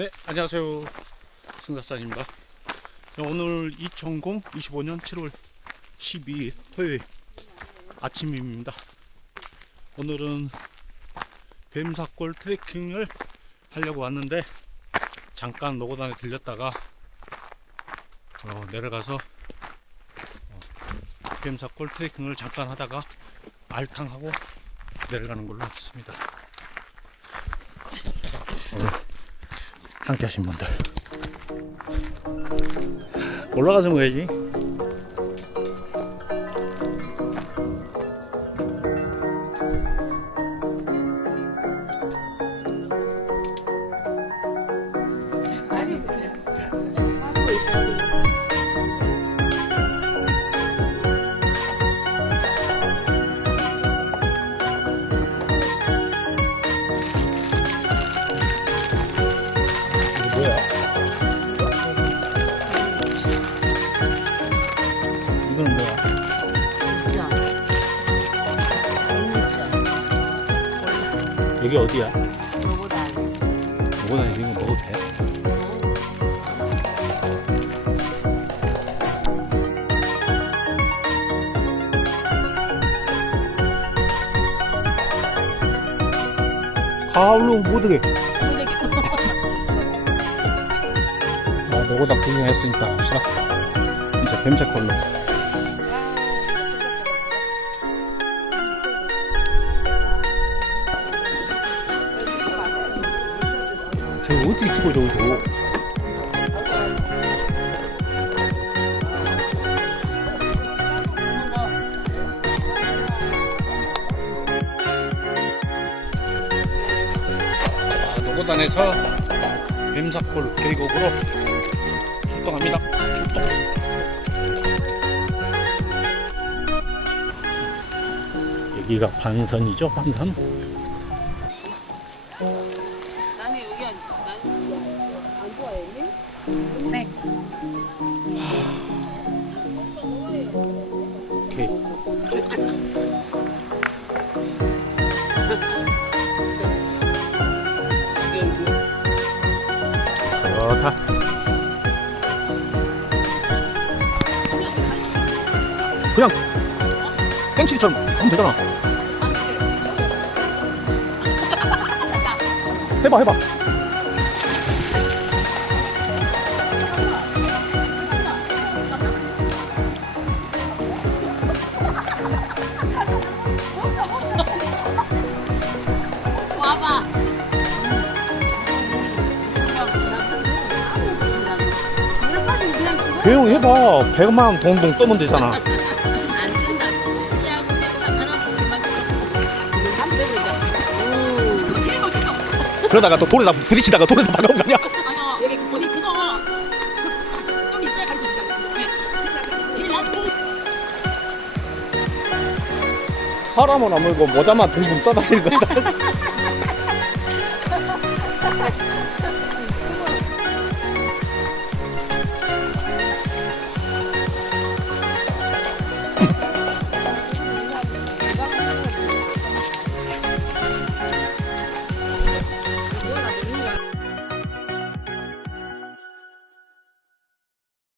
네, 안녕하세요. 승가산입니다. 오늘 2020 25년 7월 12일 토요일 아침입니다. 오늘은 뱀사골 트레킹을 하려고 왔는데 잠깐 노고단에 들렸다가 어, 내려가서 어, 뱀사골 트레킹을 잠깐 하다가 알탕하고 내려가는 걸로 하겠습니다. 오늘 함께 하신 분들. 올라가서 먹어야지 이거는 뭐야? 여기 어디야? 뭐나 이거 먹어도 돼? 가을로 못하게 아, 너보다 구경했으니까 갑시다. 이제 뱀새 걸로. 저 어떻게 찍어 저기서? 아, 노고단에서 뱀사골 계곡으로 출동합니다. 출동. 여기가 반선이죠, 반선. 나는 여기 안, 난 좋아해. 네. 오케이. 좋다. 그냥 땡치리처럼 하면 되잖아. 해봐, 해봐. 와봐. 조용히 해봐. 배만 동동 떠면 되잖아. 그러다가 또 돌에다 부딪히다가 돌에다 박아온 거 아니야? 아니야, 여기 어디 그거 그, 좀 있어야 갈수 있잖아. 네. 제일 사람은 아무고 모자만 둥둥 떠다니는 거다.